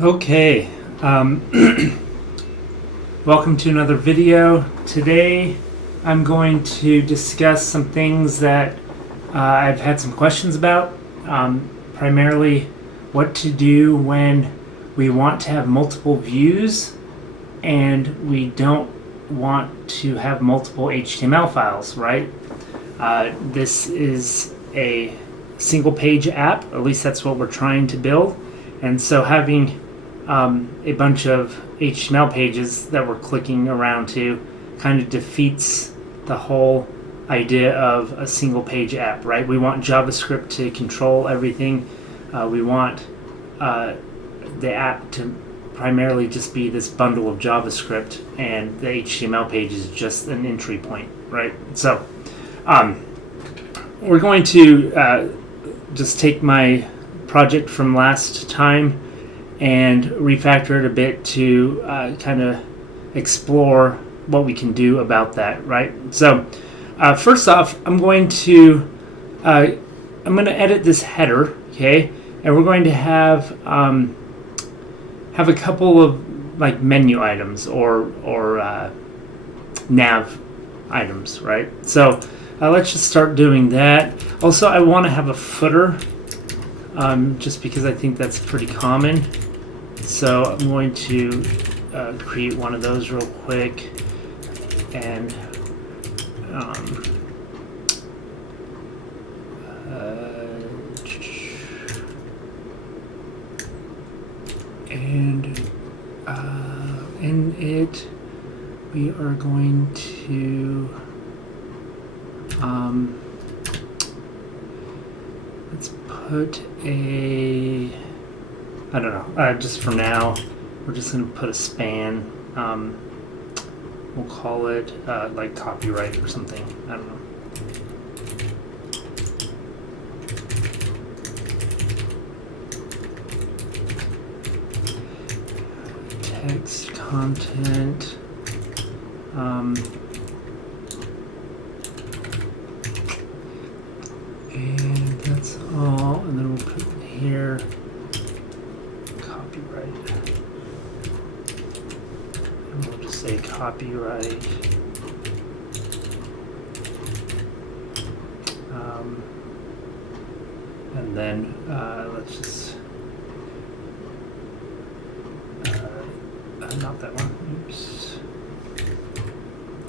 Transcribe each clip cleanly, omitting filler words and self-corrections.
Okay, welcome to another video. Today I'm going to discuss some things that I've had some questions about, primarily what to do when we want to have multiple views and we don't want to have multiple HTML files, right? This is a single page app, at least that's what we're trying to build. And so having a bunch of HTML pages that we're clicking around to kind of defeats the whole idea of a single page app, right? We want JavaScript to control everything. We want the app to primarily just be this bundle of JavaScript, and the HTML page is just an entry point, right? So we're going to just take my project from last time and refactor it a bit to kind of explore what we can do about that, right? So first off, I'm going to edit this header, okay, and we're going to have a couple of like menu items or nav items, right? So let's just start doing that. Also, I want to have a footer. Just because I think that's pretty common. So I'm going to create one of those real quick, and in it we are going to let's put a, I don't know, just for now, we're just going to put a span. We'll call it like copyright or something. I don't know. Text, content. And that's all, and then we'll put in here copyright, and we'll just say copyright, and then let's just not that one, oops,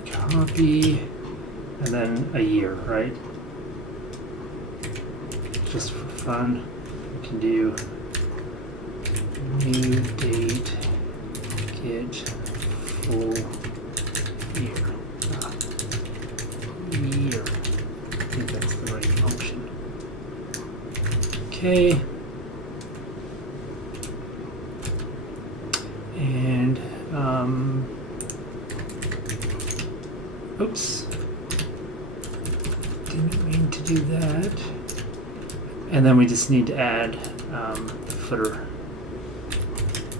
copy, and then a year, right? Just for fun, we can do new date, get full year. Year. I think that's the right function. Okay. And, oops. Didn't mean to do that. And then we just need to add the footer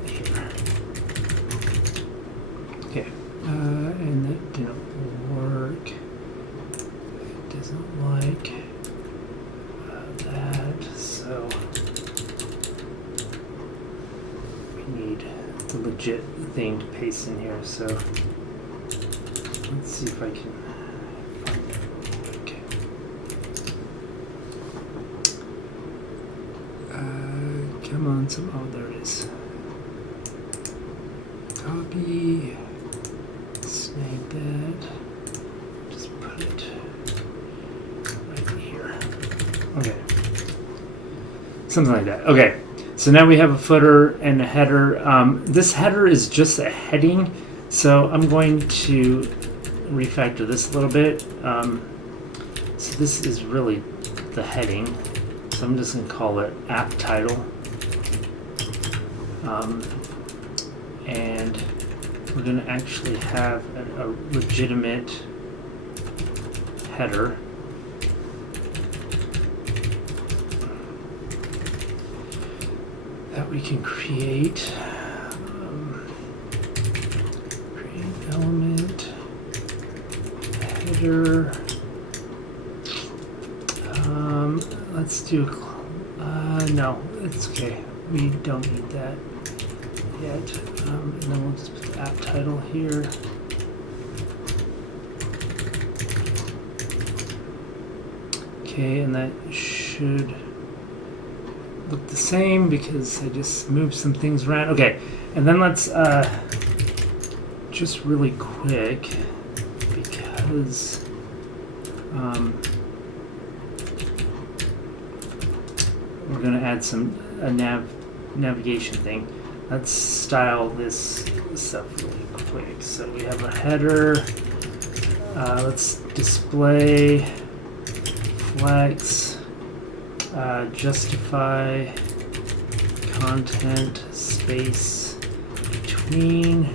here. Okay, and that didn't work. It doesn't like that, so we need the legit thing to paste in here. So let's see if I can. Come on, oh, there it is. Copy, snag that, just put it right here. Okay, something like that. Okay, so now we have a footer and a header. This header is just a heading, so I'm going to refactor this a little bit. So this is really the heading. So I'm just going to call it app title. And we're going to actually have a legitimate header. That we can create. Create element, header. Let's do, no, it's okay. We don't need that. yet. And then we'll just put the app title here. Okay, and that should look the same because I just moved some things around. Okay, and then let's just really quick, because we're going to add a navigation thing. Let's style this stuff really quick. So we have a header. Let's display, flex, justify, content, space between,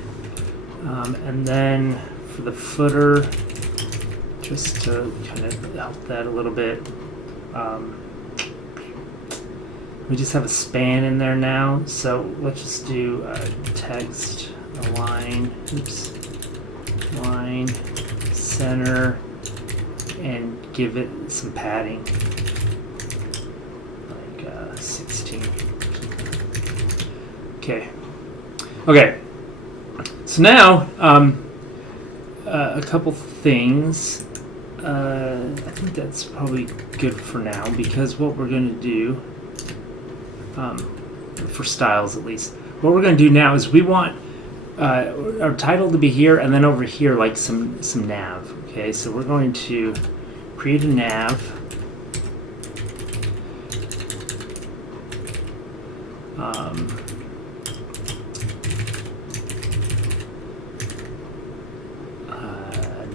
and then for the footer, just to kind of help that a little bit, we just have a span in there now, so let's just do text align, line, center, and give it some padding, like 16. Okay. So now a couple things. I think that's probably good for now, because what we're going to do, for styles at least, what we're going to do now is we want our title to be here, and then over here like some nav. Okay, so we're going to create a nav.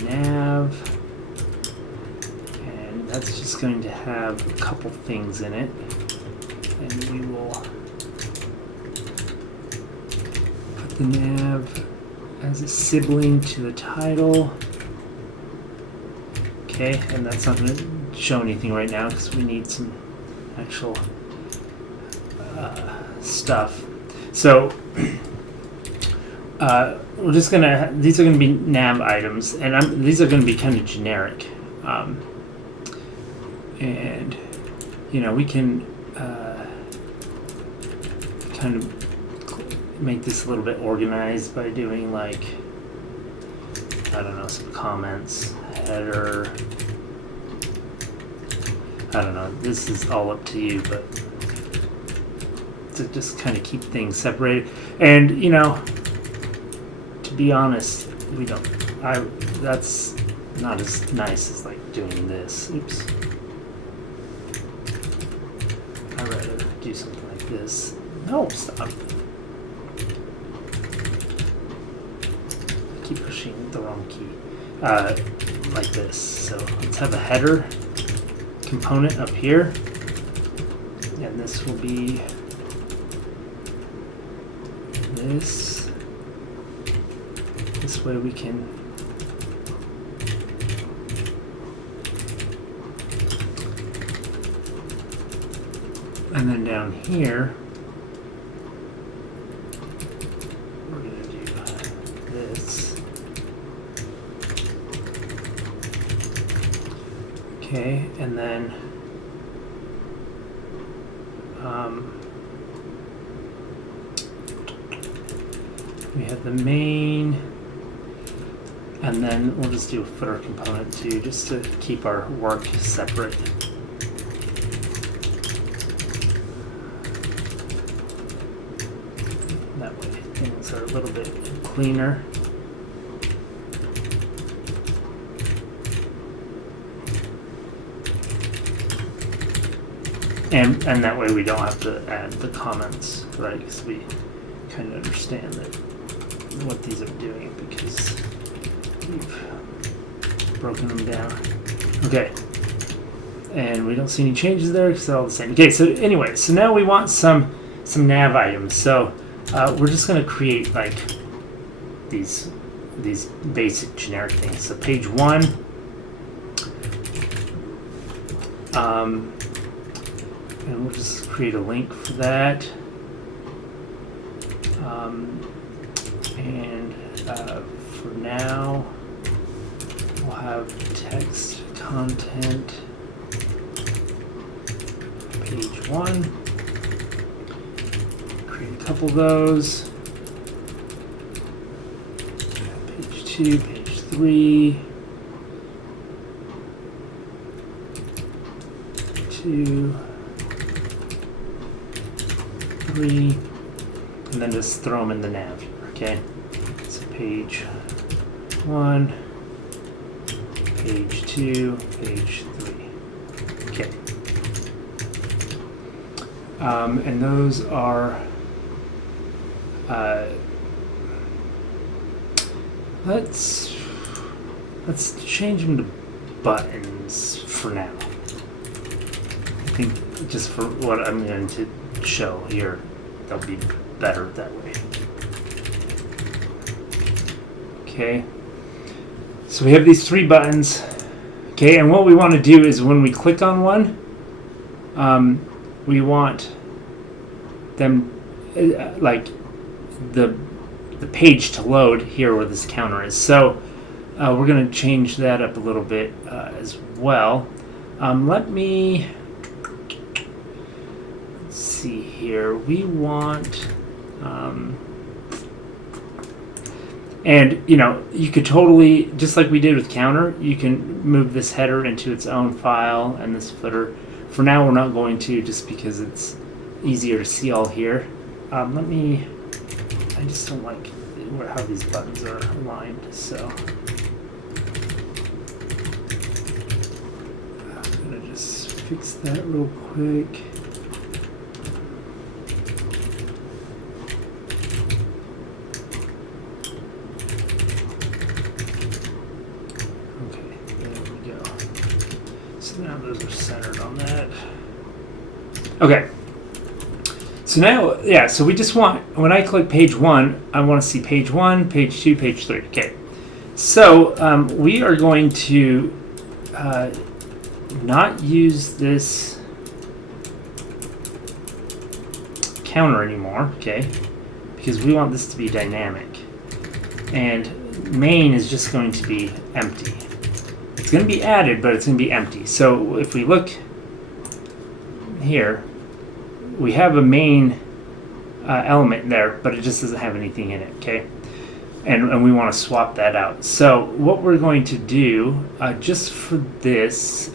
Nav, and that's just going to have a couple things in it, and we will put the nav as a sibling to the title. Okay, and that's not going to show anything right now because we need some actual stuff. So we're just gonna, these are gonna be nav items, and these are gonna be kind of generic, and we can kind of make this a little bit organized by doing, like, I don't know, some comments, header, I don't know, this is all up to you, but to just kind of keep things separated. And to be honest, that's not as nice as like doing this. Oops. I'd rather do something like this. No, stop. I keep pushing the wrong key. Like this. So let's have a header component up here. And this will be this. This way we can and then down here we're going to do this. Okay, and then we have the main, and then we'll just do a footer component too, just to keep our work separate. That way things are a little bit cleaner. And that way we don't have to add the comments, right? Because we kind of understand that what these are doing, because we've broken them down. Okay, and we don't see any changes there because they're all the same. Okay, so anyway, so now we want some nav items. So we're just going to create like these basic generic things. So page 1, and we'll just create a link for that. And for now, we'll have text content page 1. Create a couple of those. 2, page 3, 2, 3, and then just throw them in the nav here, okay? So page 1, page 2, page 3. Okay. And those are let's change them to buttons for now. I think just for what I'm going to show here, they'll be better that way. Okay. So we have these 3 buttons. Okay, and what we want to do is when we click on one, we want them like the page to load here where this counter is. So we're going to change that up a little bit as well. Let's see here. We want, and you could totally, just like we did with counter, you can move this header into its own file and this footer. For now, we're not going to, just because it's easier to see all here. I just don't like how these buttons are aligned, so I'm gonna just fix that real quick. Okay, there we go. So now those are centered on that. Okay. So now, yeah, so we just want, when I click page 1, I want to see page 1, page 2, page 3. Okay. So we are going to not use this counter anymore, okay, because we want this to be dynamic. And main is just going to be empty. It's going to be added, but it's going to be empty. So if we look here, we have a main element there, but it just doesn't have anything in it, okay? And we want to swap that out. So what we're going to do, just for this,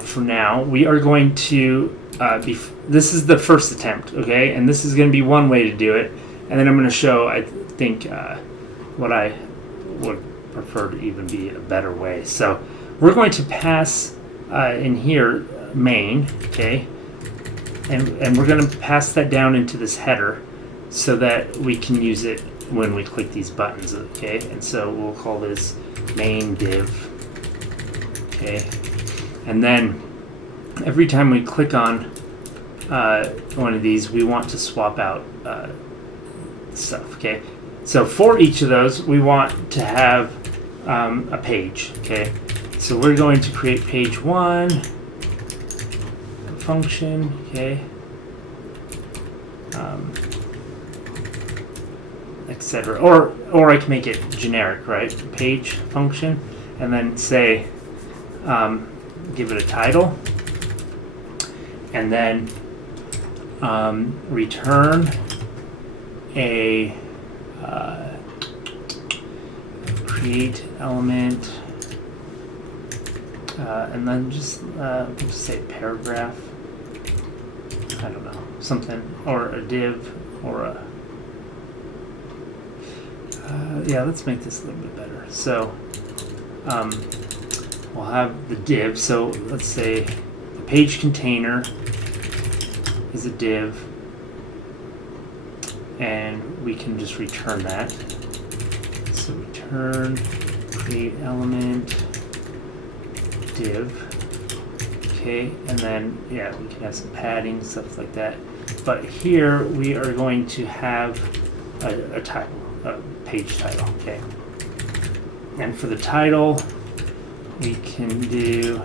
for now, we are going to, this is the first attempt, okay? And this is going to be one way to do it. And then I'm going to show, I think, what I would prefer to even be a better way. So we're going to pass in here main, okay, and we're going to pass that down into this header so that we can use it when we click these buttons, okay? And so we'll call this main div, okay? And then every time we click on one of these, we want to swap out stuff, okay? So for each of those, we want to have a page, okay? So we're going to create page 1 function, okay, etc. Or I can make it generic, right? Page function, and then say, give it a title, and then return a create element, and then just say paragraph. I don't know, something, or a div, or a yeah, let's make this a little bit better. So we'll have the div. So let's say the page container is a div, and we can just return that. So return create element div. Okay, and then yeah, we can have some padding, stuff like that. But here we are going to have a title, a page title. Okay, and for the title, we can do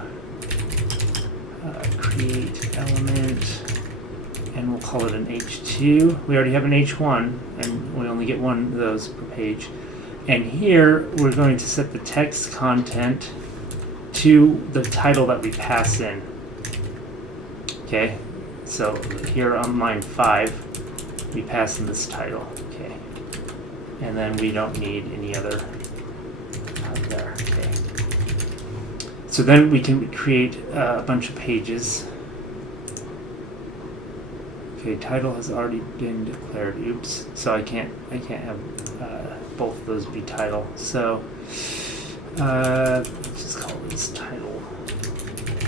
create element, and we'll call it an H2. We already have an H1, and we only get one of those per page. And here we're going to set the text content to the title that we pass in. Okay, so here on line 5, we pass in this title. Okay, and then we don't need any other there. Okay. So then we can create a bunch of pages. Okay, title has already been declared. Oops. So I can't have both of those be title. So let's just call this title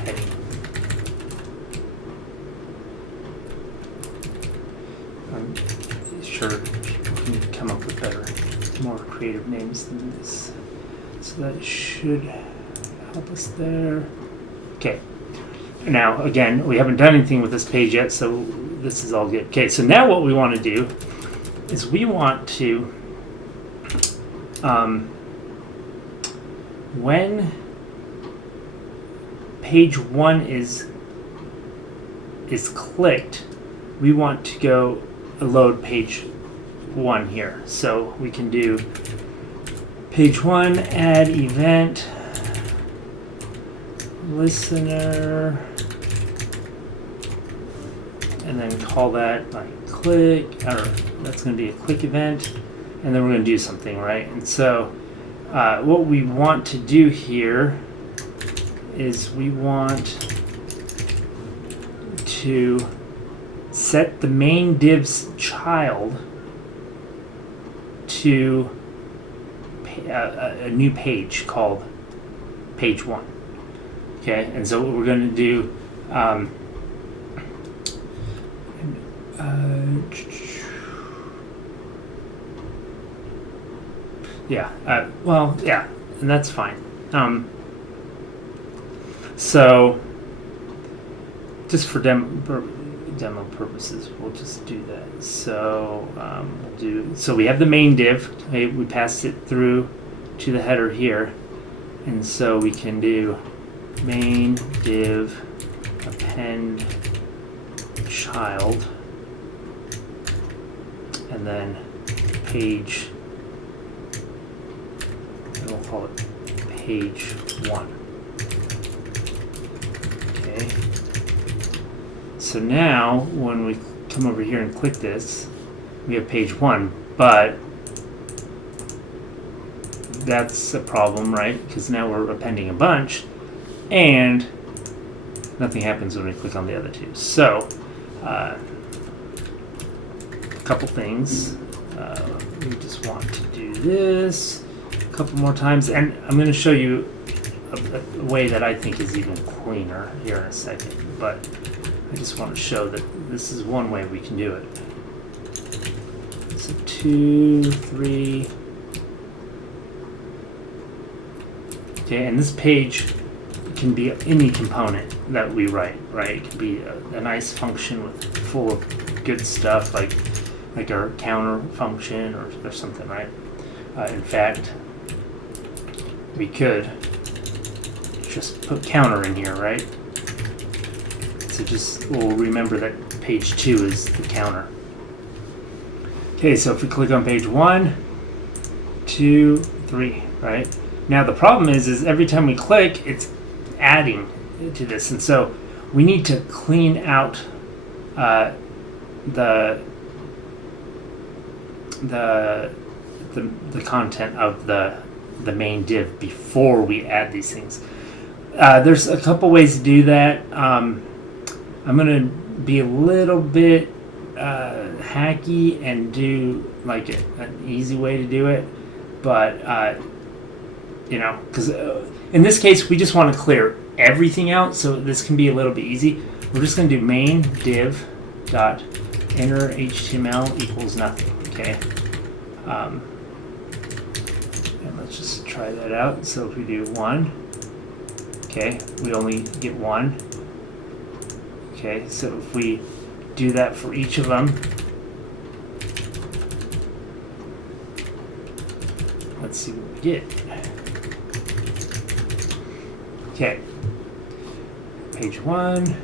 heading. I'm sure people can come up with better, more creative names than this. So that should help us there. Okay. Now, again, we haven't done anything with this page yet, so this is all good. Okay, so now what we want to do is we want to, when page 1 is clicked, we want to go load page 1 here. So we can do page 1, add event, listener, and then call that like click, or that's going to be a click event, and then we're going to do something, right? And so what we want to do here is we want to set the main div's child to a new page called page 1. Okay, and so what we're going to do, and that's fine. So just for demo purposes, we'll just do that. So so we have the main div. Okay, we passed it through to the header here, and so we can do main div append child, and then page, and we'll call it page 1. Okay. So now when we come over here and click this, we have page 1, but that's a problem, right? Because now we're appending a bunch, and nothing happens when we click on the other two. So, a couple things. We just want to do this a couple more times, and I'm going to show you a way that I think is even cleaner here in a second, but I just want to show that this is one way we can do it. So 2, 3. Okay, and this page can be any component that we write, right? It can be a nice function full of good stuff, like our counter function or something, right? In fact, we could just put counter in here, right? So we'll remember that page 2 is the counter. Okay, so if we click on page 1, 2, 3, right? Now the problem is every time we click, it's adding to this, and so we need to clean out the content of the main div before we add these things. There's a couple ways to do that. I'm going to be a little bit hacky and do like an easy way to do it, but because in this case we just want to clear everything out, so this can be a little bit easy. We're just going to do main div dot inner HTML equals nothing. Okay, and let's just try that out. So if we do 1, okay, we only get 1. Okay, so if we do that for each of them, let's see what we get. Okay, page 1,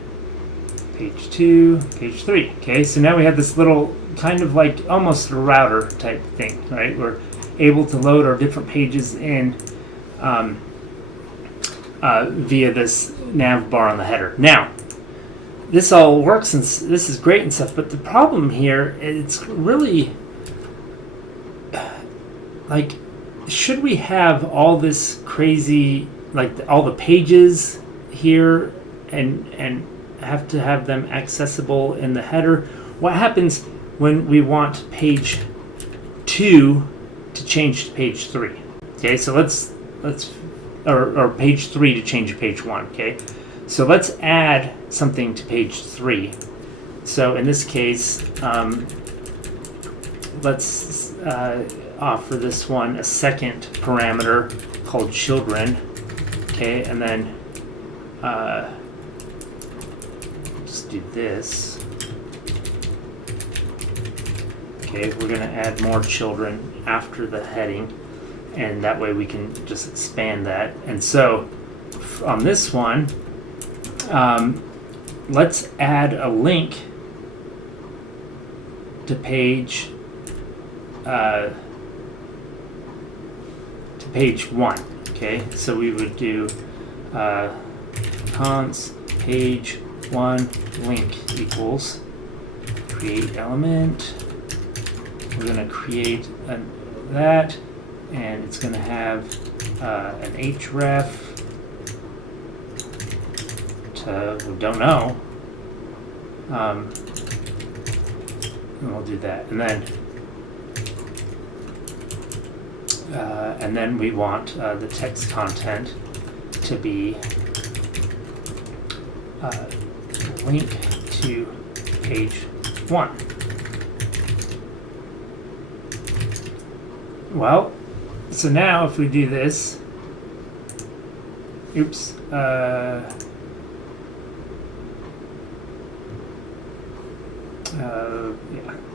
page 2, page 3. Okay, so now we have this little kind of like almost a router type thing, right? We're able to load our different pages in via this nav bar on the header. Now, this all works and this is great and stuff, but the problem here, it's really, like, should we have all this crazy, like all the pages here and have to have them accessible in the header? What happens when we want page 2 to change to page 3? Okay, so let's or page 3 to change to page 1. Okay, so let's add something to page 3. So in this case, let's offer this one a second parameter called children. Okay, and then just do this. Okay, we're going to add more children after the heading, and that way we can just expand that. And so on this one, let's add a link to page 1. Okay, so we would do const page 1 link equals create element. We're going to create that, and it's going to have an href to, we don't know, and we'll do that, and then we want the text content to be link to page 1. Well, so now if we do this, oops, yeah,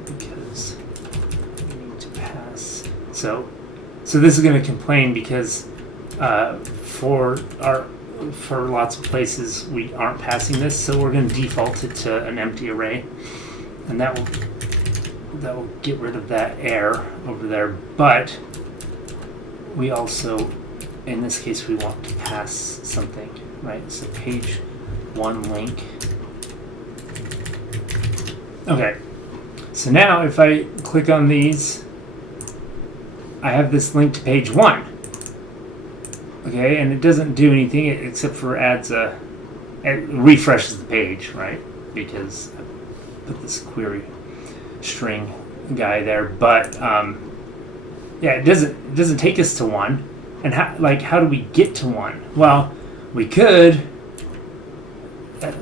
because we need to pass. So this is going to complain because for lots of places we aren't passing this, so we're going to default it to an empty array, and that will get rid of that error over there. But we also, in this case, we want to pass something, right? So page 1 link. Okay, so now if I click on these, I have this link to page 1. Okay, and it doesn't do anything except for it refreshes the page, right? Because I put this query string guy there, but yeah, it doesn't take us to 1. And how do we get to 1? Well, we could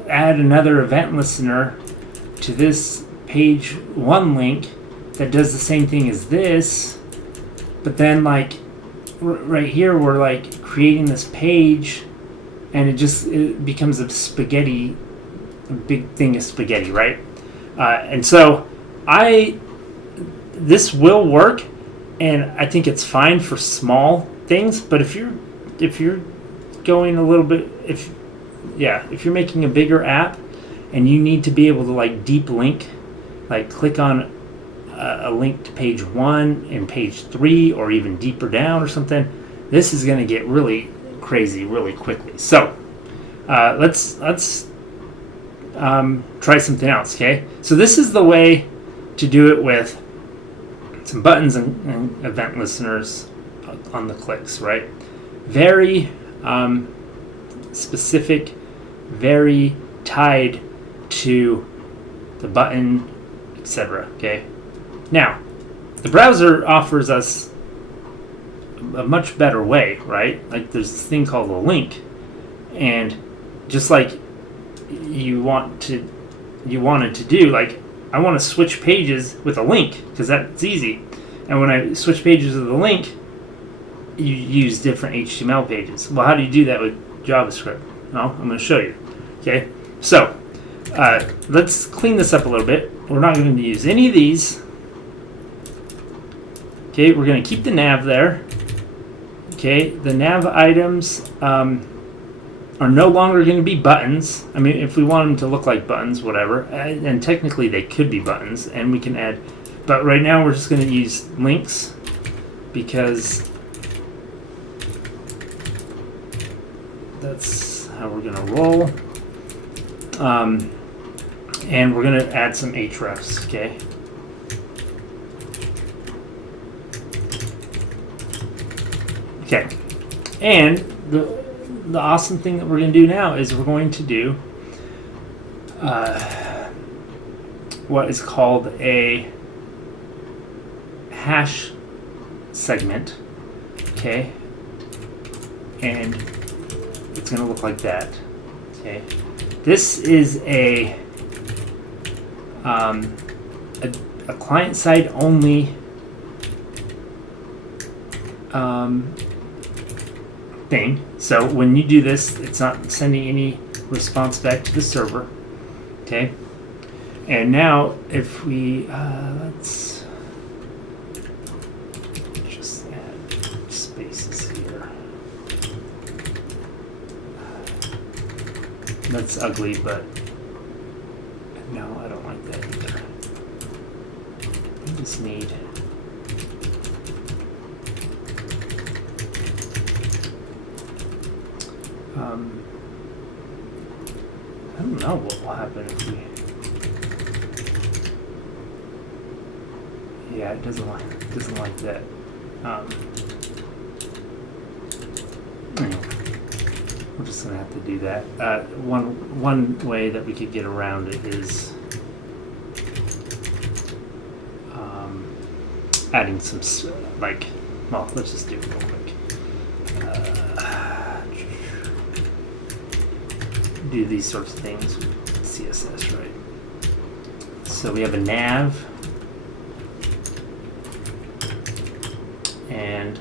add another event listener to this page 1 link that does the same thing as this, but then like right here we're like creating this page, and it becomes a big thing of spaghetti, right? And so this will work, and I think it's fine for small things. But if you're going a little bit, if you're making a bigger app and you need to be able to like deep link, like click on a link to page 1 and page 3, or even deeper down or something, this is going to get really crazy really quickly. So let's try something else. Okay, so this is the way to do it with some buttons and event listeners on the clicks, right? Very specific, very tied to the button, etc. Okay, now the browser offers us a much better way, right? Like there's this thing called a link, and just like you wanted to do, like I want to switch pages with a link because that's easy. And when I switch pages with a link, you use different HTML pages. Well, how do you do that with JavaScript? Well, I'm going to show you. Okay, so let's clean this up a little bit. We're not going to use any of these. Okay, we're going to keep the nav there. Okay, the nav items are no longer going to be buttons. I mean, if we want them to look like buttons, whatever, and technically they could be buttons, and we can add, but right now we're just going to use links because that's how we're going to roll. And we're going to add some hrefs, okay? Okay, and the awesome thing that we're going to do now is we're going to do what is called a hash segment. Okay, and it's going to look like that. Okay, this is a client-side only thing. So when you do this, it's not sending any response back to the server. Okay, and now if we let's just add spaces here. That's ugly, but no, I don't like that either. I just need I don't know what will happen if we. Yeah, it doesn't like that. Anyway, we're just gonna have to do that. One way that we could get around it is adding some well, let's just do it real quick. Do these sorts of things with CSS, right? So we have a nav, and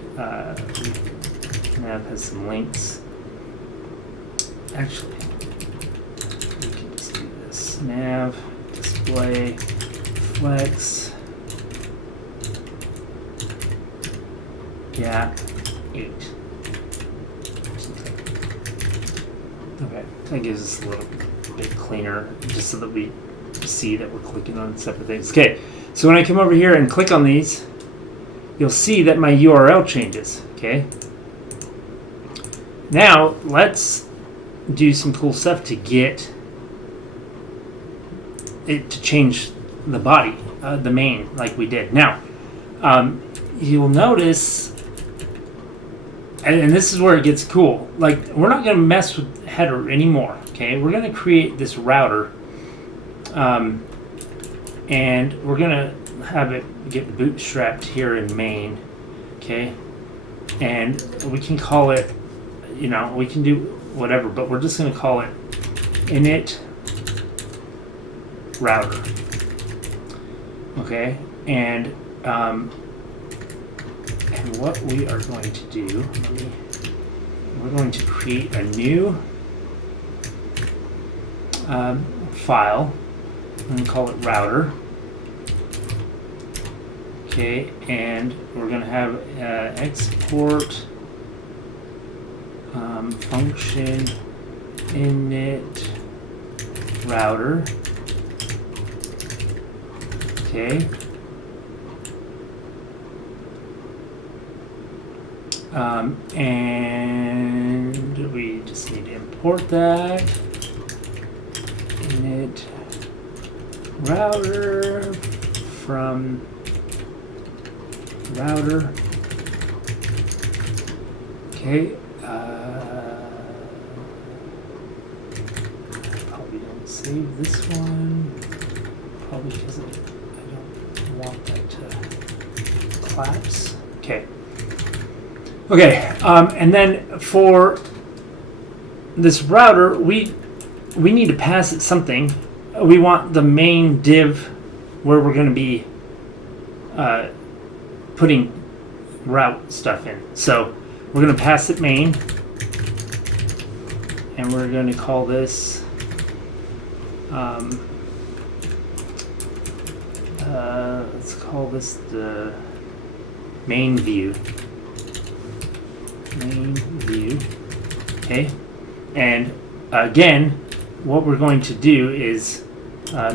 nav has some links. Actually, we can just do this. Nav, display, flex, gap, 8. Okay, that gives us a little bit cleaner, just so that we see that we're clicking on separate things. Okay, so when I come over here and click on these, you'll see that my URL changes. Okay, now let's do some cool stuff to get it to change the body, the main, like we did. Now, you'll notice, and this is where it gets cool. Like, we're not going to mess with header anymore. Okay, we're going to create this router, and we're going to have it get bootstrapped here in main. Okay, and we can call it, we can do whatever, but we're just going to call it init router. Okay, and what we are going to do, we're going to create a new file. I'm going to call it router. Okay, and we're going to have export function init router. Okay. And we just need to import that. Init router from router. Okay. Probably don't save this one. Probably because I don't want that to collapse. Okay. Okay, and then for this router, we need to pass it something. We want the main div where we're going to be putting route stuff in. So we're going to pass it main, and we're going to call this let's call this the main view. Main view. Okay, and again, what we're going to do is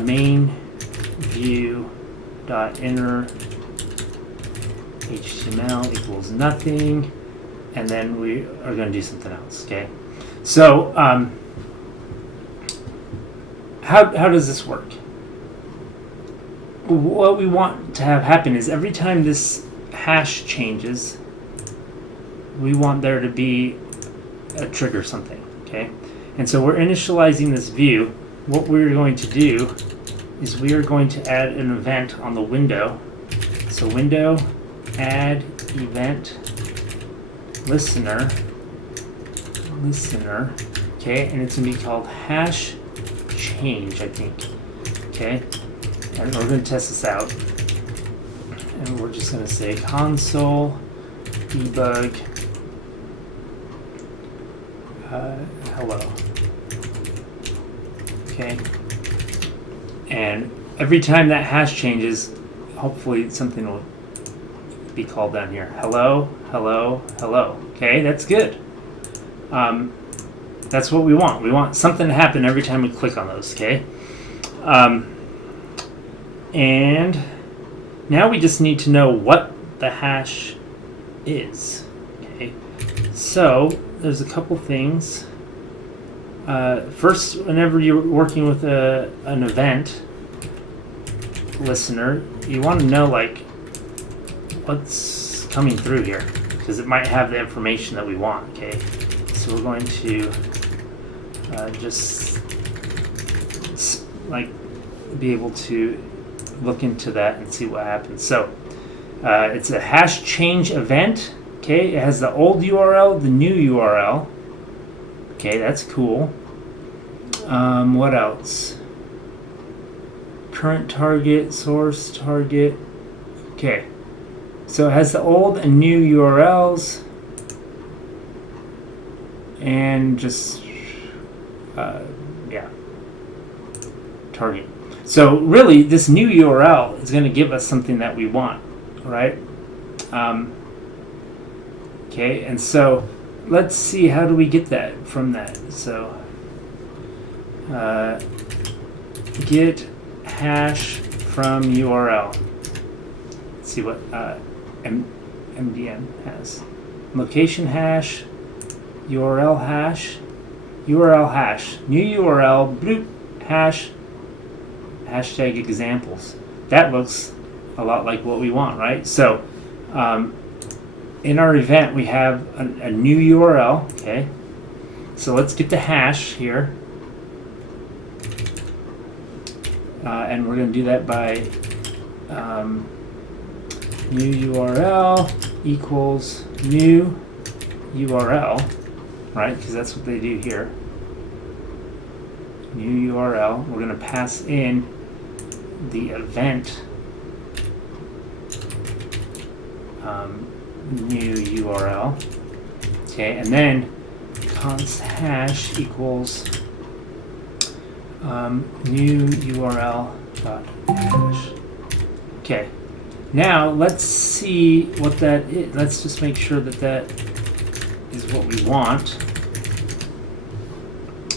main view dot inner HTML equals nothing, and then we are going to do something else. Okay, so how does this work? What we want to have happen is every time this hash changes, we want there to be a trigger something, okay? And so we're initializing this view. What we're going to do is we are going to add an event on the window. So window, add event, listener, okay? And it's gonna be called hash change, I think, okay? And we're gonna test this out. And we're just gonna say console debug hello. Okay. And every time that hash changes, hopefully something will be called down here. Hello, hello, hello. Okay, that's good. That's what we want. We want something to happen every time we click on those, okay? And now we just need to know what the hash is, okay? So there's a couple things. First, whenever you're working with an event listener, you want to know like what's coming through here, because it might have the information that we want, okay? So we're going to just like be able to look into that and see what happens. So it's a hash change event, okay? It has the old URL, the new URL. Okay, that's cool. What else? Current target, source target. Okay, so it has the old and new URLs, and just yeah, target. So really, this new URL is going to give us something that we want, right? Okay, and so let's see, how do we get that from that? So get hash from URL. Let's see what MDN has. Location hash, URL hash, new URL, bloop, hash, hashtag examples. That looks a lot like what we want, right? So in our event, we have a new URL, okay? So let's get the hash here. And we're going to do that by new URL equals new URL, right? Because that's what they do here. New URL. We're going to pass in the event new URL, okay, and then const hash equals new URL dot hash. Okay, now let's see what that is. Let's just make sure that that is what we want.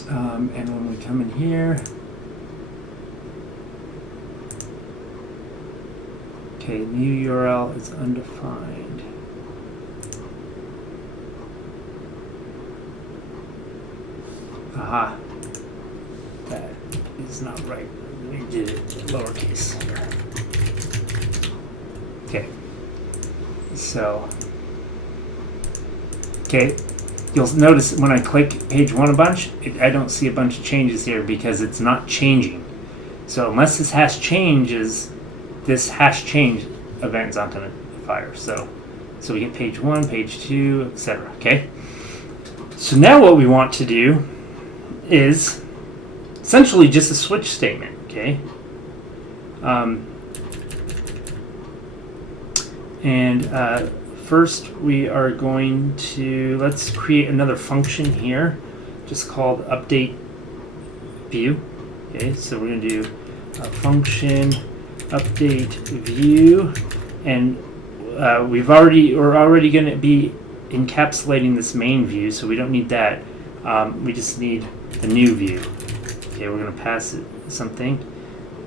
And when we come in here, okay, new URL is undefined. Aha, that is not right. We did it lowercase here. Okay, so, okay, you'll notice when I click page one a bunch, I don't see a bunch of changes here because it's not changing. So unless this hash changes, this hash change event is not going to fire. So we get page one, page two, etc. Okay. So now what we want to do is essentially just a switch statement. Okay. First we are going to, let's create another function here, just called update view. Okay, so we're going to do a function update view, and we're already going to be encapsulating this main view, so we don't need that. We just need the new view. Okay, we're going to pass it something,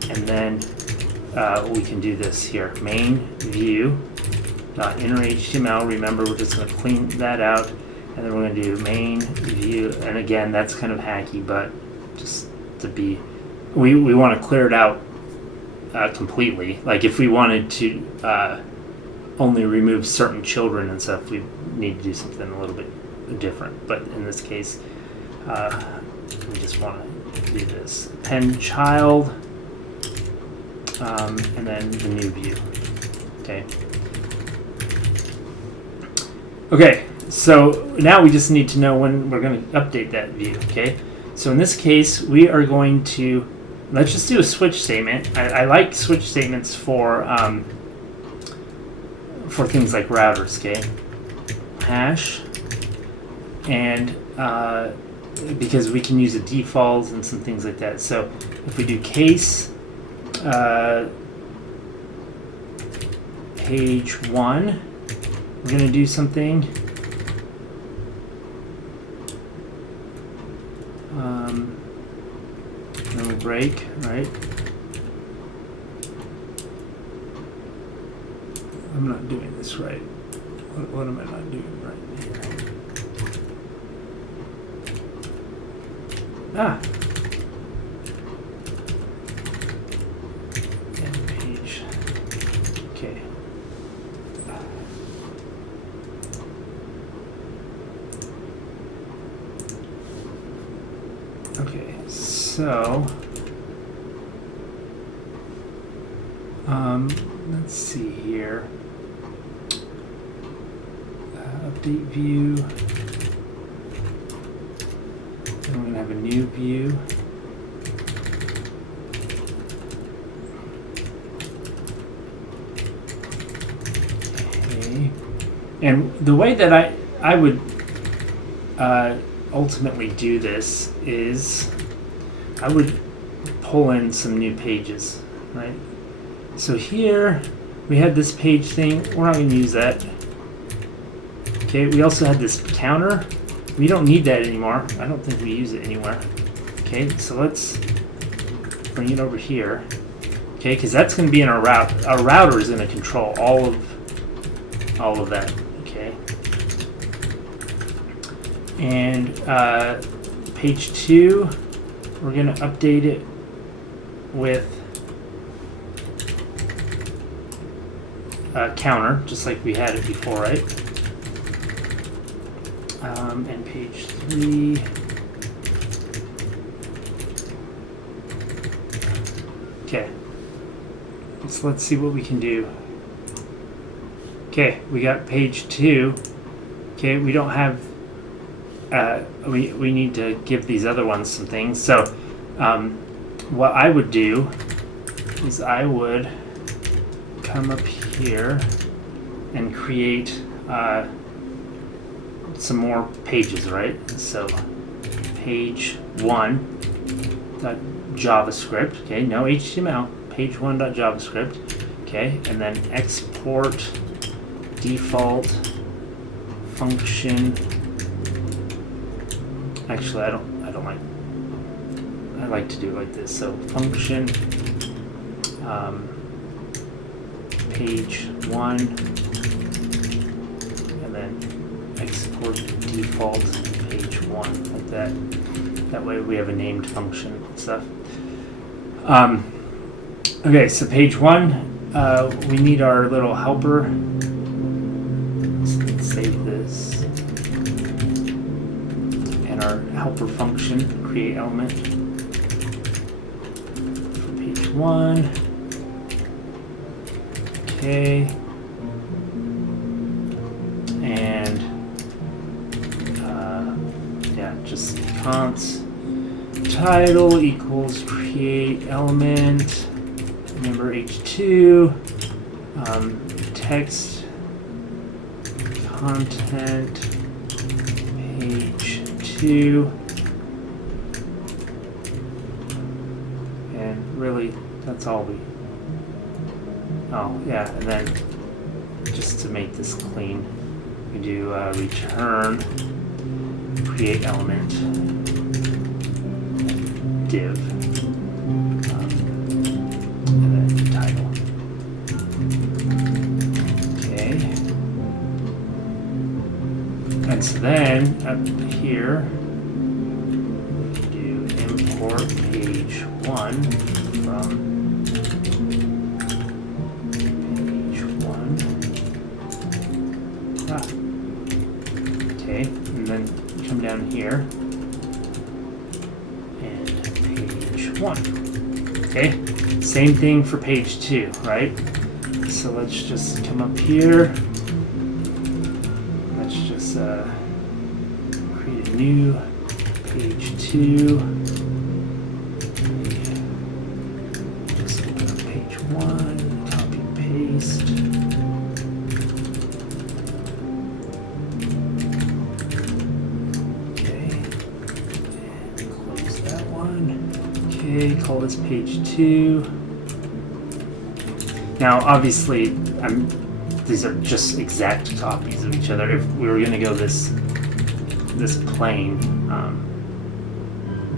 and then we can do this here, main view dot inner HTML. Remember, we're just going to clean that out, and then we're going to do main view, and again, that's kind of hacky, but just to be, we want to clear it out completely. Like if we wanted to only remove certain children and stuff, we need to do something a little bit different. But in this case, we just want to do this. Append child, and then the new view. Okay. Okay, so now we just need to know when we're going to update that view. Okay. So in this case, we are going to, let's just do a switch statement. I like switch statements for things like routers. Okay. Hash, and because we can use the defaults and some things like that. So if we do case page 1, we're going to do something. Then we break, right? I'm not doing this right. What am I not doing right here? Ah. And page. Okay. Okay, so let's see here. Update view. And we're gonna have a new view. Okay. And the way that I would ultimately do this is I would pull in some new pages, right? So here we had this page thing. We're not going to use that. Okay, we also had this counter. We don't need that anymore. I don't think we use it anywhere. Okay, so let's bring it over here. Okay, because that's going to be in our route. Our router is going to control all of that. Okay. And page 2, we're going to update it with counter, just like we had it before, right? And page 3, okay. So let's see what we can do. Okay, we got page 2. Okay, we don't have. We need to give these other ones some things. So what I would do is I would come up here and create some more pages, right? So page 1.javascript, okay, no HTML, page 1.javascript, okay, and then export default function. Actually, I don't like. I like to do it like this. So function page 1, and then export default page 1 like that. That way we have a named function and stuff. Okay, so page 1, we need our little helper. Let's save this. Our helper function, create element for page 1. Okay. And yeah, just const title equals create element, remember h2, text content page 2, and really that's all we. Oh yeah, and then just to make this clean, we do return create element div, and then title. Okay, and so then up here we do import page 1 from page 1. down here and page 1. Okay, same thing for page 2, right? So let's just come up here. Let's just create a new page 2. Just open up page 1, copy and paste. Okay, call this page 2. Now, obviously, these are just exact copies of each other. If we were going to go this plain,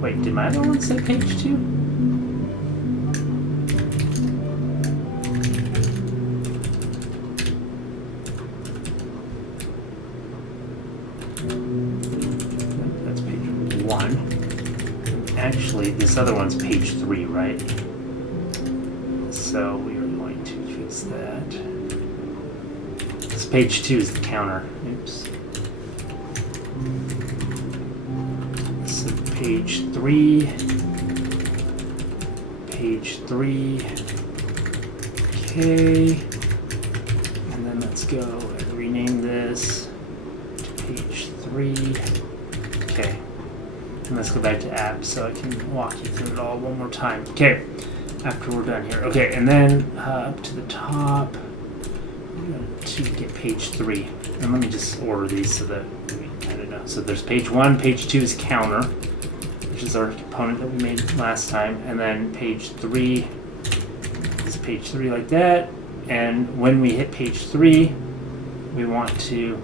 wait, did my other one say page 2? That's page 1. Actually, this other one's page 3, right? So we are going to fix that. This page 2 is the counter. Oops. So page 3. Page 3. Okay. And then let's go and rename this to page 3. Okay. And let's go back to apps so I can walk you through it all one more time. Okay, after we're done here. Okay, and then up to the top, we're going to get page 3. And let me just order these so that we kind of know. So there's page 1, page 2 is counter, which is our component that we made last time. And then page 3 is page 3 like that. And when we hit page 3, we want to...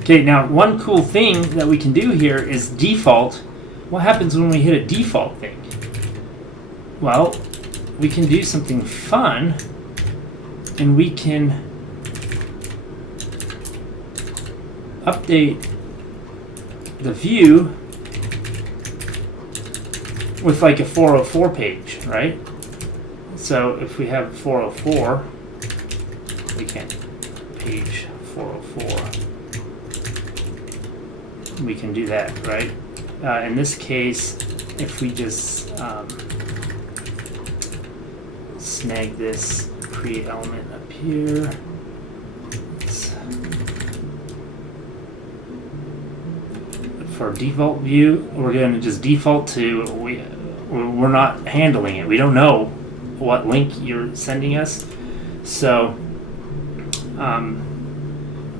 Okay, now one cool thing that we can do here is default. What happens when we hit a default thing? Well, we can do something fun, and we can update the view with like a 404 page, right? So if we have 404, we can page 404. We can do that, right? In this case, if we just snag this create element up here, for default view, we're going to just default to we're not handling it. We don't know what link you're sending us, so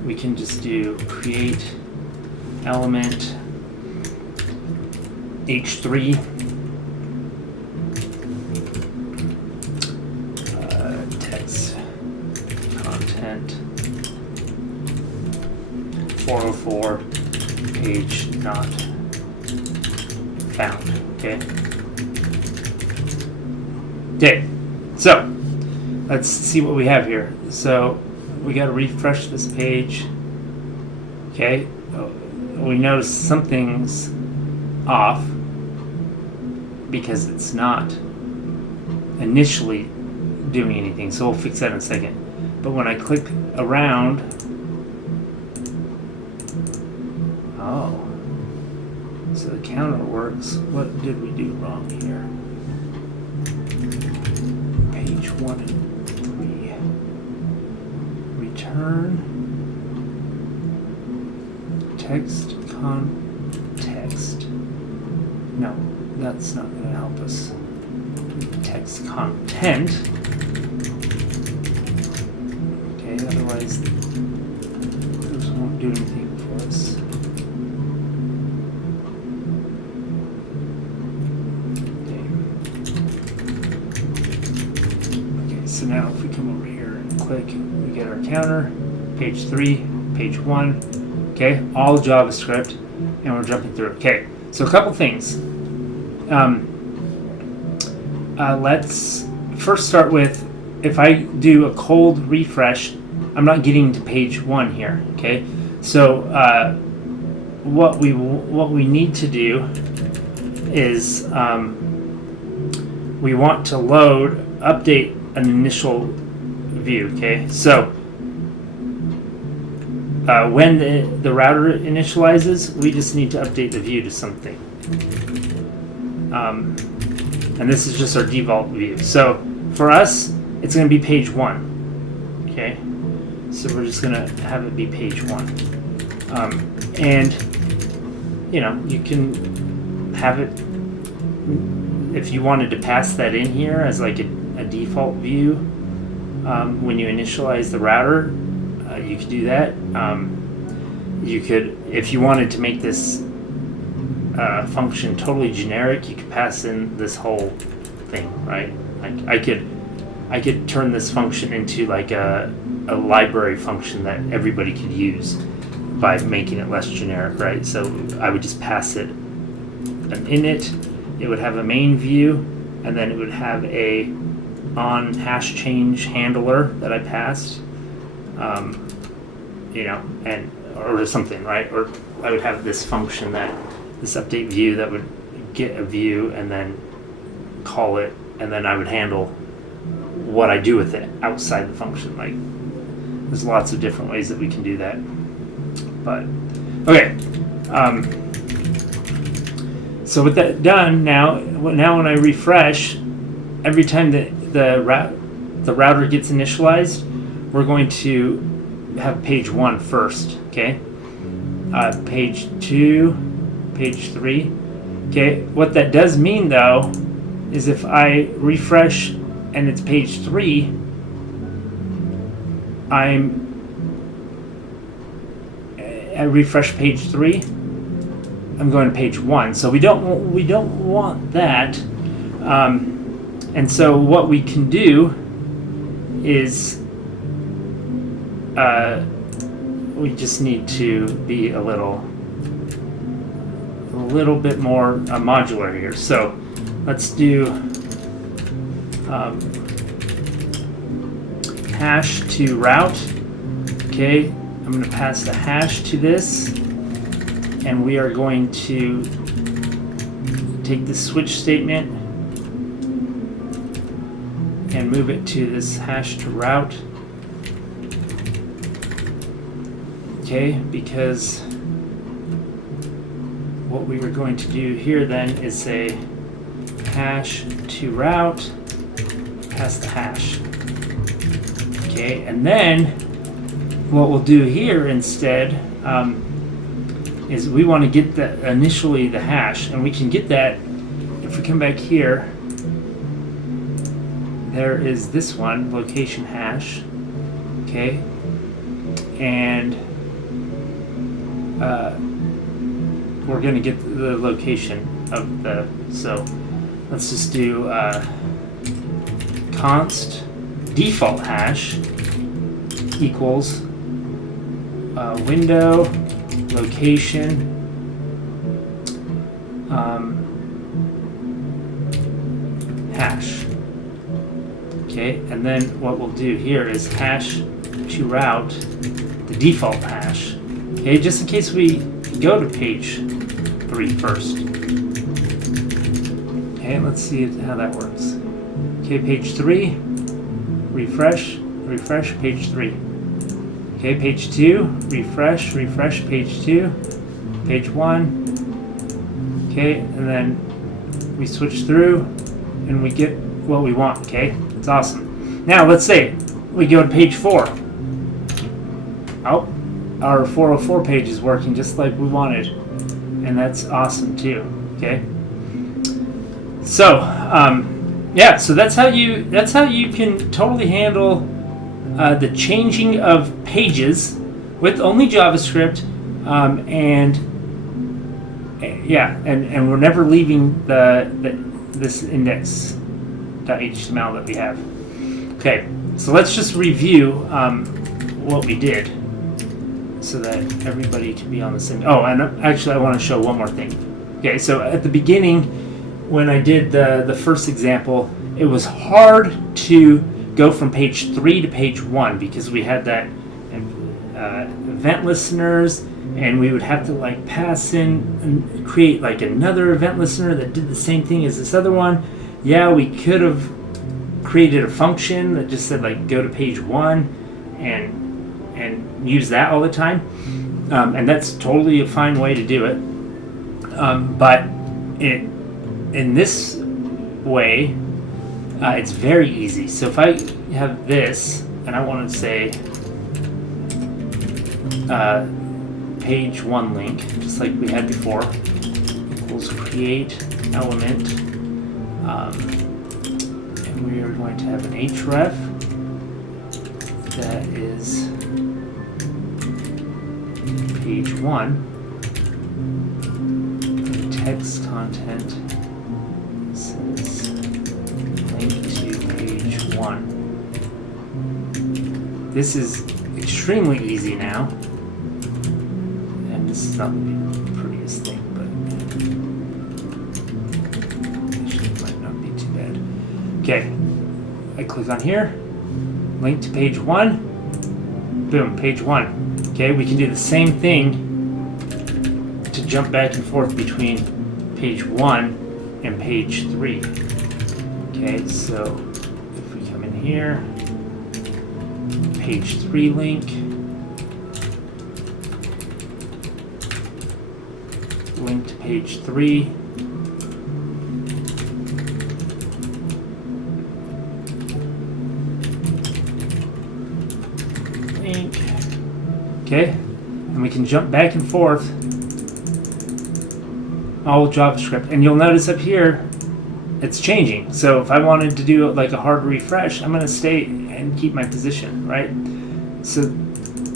we can just do create element h3 text content 404 page not found. Okay, so let's see what we have here. So we got to refresh this page. Okay, we notice something's off because it's not initially doing anything, so we'll fix that in a second. But when I click around, oh, so the counter works. What did we do wrong here? Page 1 and 3. Return text context. No, that's not going to help us. Text content. Okay, otherwise those won't do anything for us. Okay, so now if we come over here and click, we get our counter, page 3, page 1. Okay, all JavaScript, and we're jumping through. Okay, so a couple things. Let's first start with, if I do a cold refresh, I'm not getting to page 1 here. Okay, so what we need to do is we want to update an initial view. Okay, so when the router initializes, we just need to update the view to something. And this is just our default view. So for us, it's going to be page 1. Okay, so we're just going to have it be page 1. And you can have it, if you wanted to pass that in here as like a default view when you initialize the router, you could do that. You could, if you wanted to make this function totally generic, you could pass in this whole thing, right? Like I could turn this function into like a library function that everybody could use by making it less generic, right? So I would just pass it an init. It would have a main view, and then it would have a on hash change handler that I passed, and or something, right? Or I would have this function this update view that would get a view and then call it, and then I would handle what I do with it outside the function. Like, there's lots of different ways that we can do that. But okay, so with that done, now when I refresh, every time that the router gets initialized, we're going to have page 1 first. Okay, page 2, page 3. Okay, what that does mean though is if I refresh and it's page 3, I refresh page 3, I'm going to page 1. So we don't want that. And so what we can do is we just need to be a little bit more modular here. So let's do hash to route. Okay, I'm going to pass the hash to this, and we are going to take the switch statement and move it to this hash to route. Okay, because what we were going to do here then is say hash to route, pass the hash. Okay, and then what we'll do here instead is we want to get initially the hash, and we can get that if we come back here. There is this one, location hash. Okay, and we're going to get the location of the, so let's just do const default hash equals window location hash. Okay, and then what we'll do here is hash to route the default hash. Okay, just in case we go to page 3 first. Okay, let's see how that works. Okay, page 3, refresh, page 3. Okay, page 2, refresh, page 2, page 1. Okay, and then we switch through and we get what we want. Okay, it's awesome. Now let's say we go to page 4. Oh, our 404 page is working just like we wanted, and that's awesome too. Okay, so yeah, so that's how you can totally handle the changing of pages with only JavaScript, and we're never leaving this index.html that we have. Okay, so let's just review what we did, so that everybody can be on the same. Oh, and actually I want to show one more thing. Okay, so at the beginning, when I did the first example, it was hard to go from page 3 to page 1 because we had that event listeners, and we would have to like pass in and create like another event listener that did the same thing as this other one. Yeah, we could have created a function that just said like go to page 1 and and use that all the time. And that's totally a fine way to do it. But in this way, it's very easy. So if I have this, and I want to say page 1 link, just like we had before, equals create element, and we are going to have an href that is page 1, the text content says link to page 1. This is extremely easy now, and this is not the prettiest thing, but actually it might not be too bad. Okay, I click on here, link to page 1, boom, page 1. Okay, we can do the same thing to jump back and forth between page 1 and page 3. Okay, so if we come in here, page 3 link, link to page 3, link, okay, and we can jump back and forth all with JavaScript, and you'll notice up here it's changing. So if I wanted to do like a hard refresh, I'm going to stay and keep my position, right? So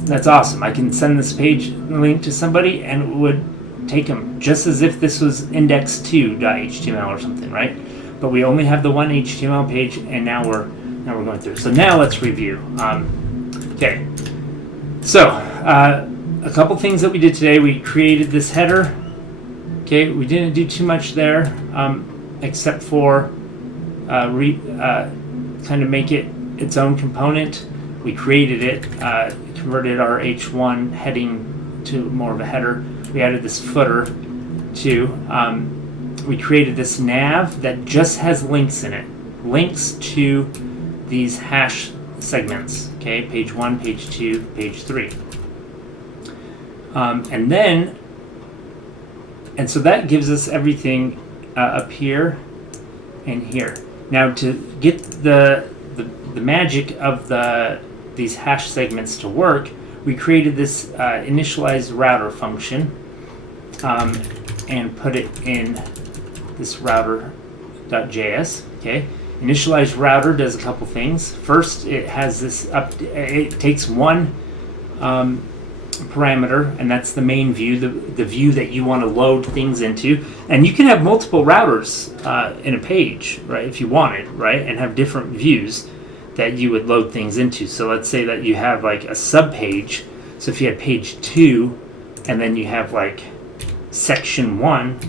that's awesome. I can send this page link to somebody and it would take them just as if this was index2.html or something, right? But we only have the one HTML page, and now we're going through. So now let's review. Okay. So a couple things that we did today. We created this header. Okay, we didn't do too much there, except for kind of make it its own component. We created it, converted our H1 heading to more of a header. We added this footer too. We created this nav that just has links in it, links to these hash segments. Okay, page 1, page 2, page 3, and so that gives us everything up here and here. Now to get the magic of these hash segments to work, we created this initialize router function and put it in this router.js. Okay, initialize router does a couple things. First, it has this it takes one parameter, and that's the main view, the view that you want to load things into. And you can have multiple routers in a page, right, if you wanted, right, and have different views that you would load things into. So let's say that you have like a sub page. So if you had page 2 and then you have like section 1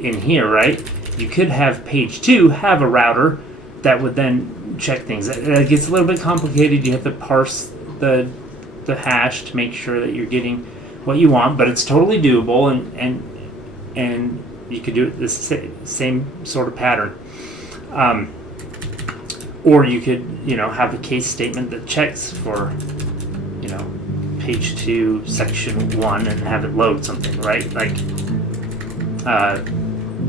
in here, right, you could have page 2 have a router that would then check things. It gets a little bit complicated. You have to parse the hash to make sure that you're getting what you want, but it's totally doable, and you could do it the same sort of pattern. Or you could, have a case statement that checks for, page 2, section 1, and have it load something, right? Like,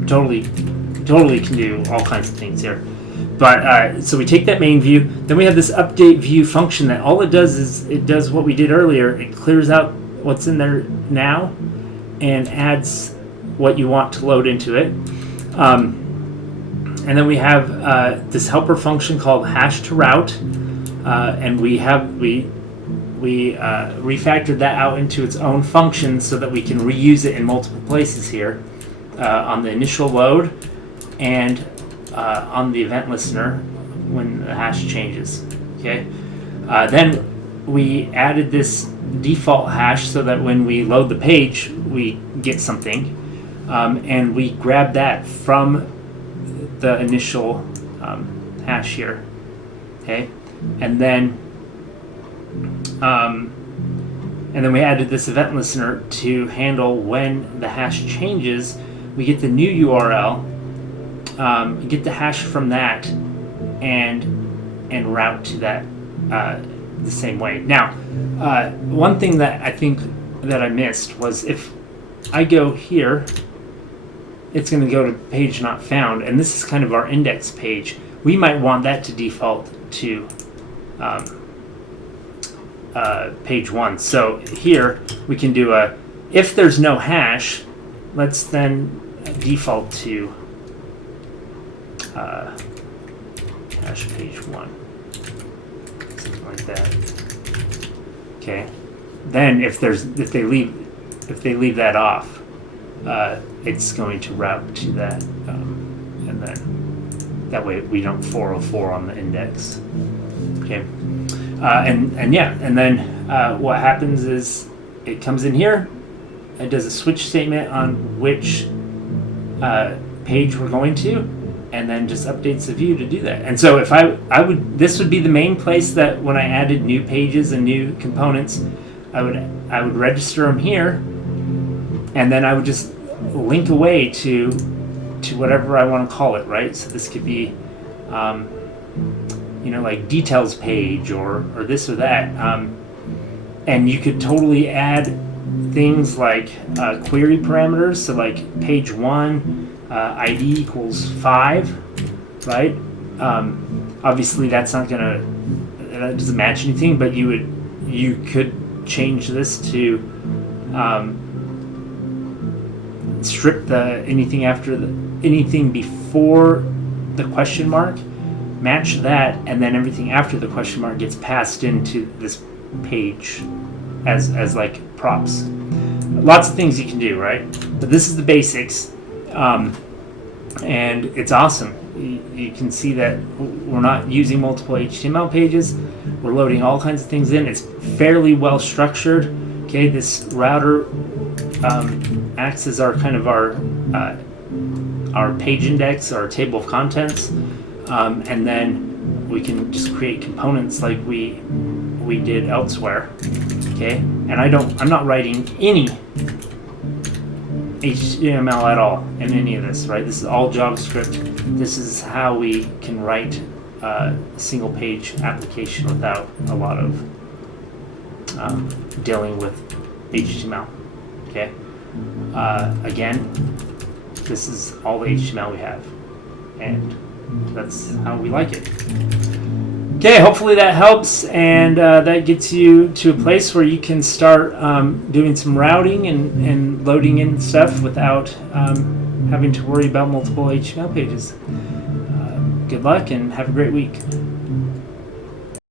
totally can do all kinds of things here. But so we take that main view, then we have this update view function that all it does is it does what we did earlier. It clears out what's in there now and adds what you want to load into it. And then we have this helper function called hash to route, and we refactored that out into its own function so that we can reuse it in multiple places here on the initial load and on the event listener when the hash changes. Okay. Then we added this default hash so that when we load the page, we get something, and we grab that from the initial hash here. Okay, and then we added this event listener to handle when the hash changes. We get the new URL. Get the hash from that and route to that the same way. Now, one thing that I think that I missed was if I go here, it's going to go to page not found, and this is kind of our index page. We might want that to default to page 1. So here we can do if there's no hash, let's then default to hash page 1, something like that. Okay. Then if they leave that off, it's going to route to that, and then that way we don't 404 on the index. Okay. And then what happens is it comes in here, it does a switch statement on which page we're going to, and then just updates the view to do that. And so if this would be the main place that when I added new pages and new components, I would register them here, and then I would just link away to whatever I want to call it, right? So this could be like details page or this or that, and you could totally add things like query parameters. So like page 1 ID equals 5, right? Obviously that doesn't match anything, but you could change this to strip anything before the question mark, match that, and then everything after the question mark gets passed into this page as like props. Lots of things you can do, right? But this is the basics, and it's awesome. You can see that we're not using multiple HTML pages. We're loading all kinds of things in. It's fairly well structured. Okay, this router acts as our kind of our page index, our table of contents, and then we can just create components like we did elsewhere. Okay, and I'm not writing any HTML at all in any of this, right? This is all JavaScript. This is how we can write a single page application without a lot of dealing with HTML. Okay. Again, this is all the HTML we have, and that's how we like it. Okay, hopefully that helps, and that gets you to a place where you can start doing some routing and loading in stuff without having to worry about multiple HTML pages. Good luck and have a great week.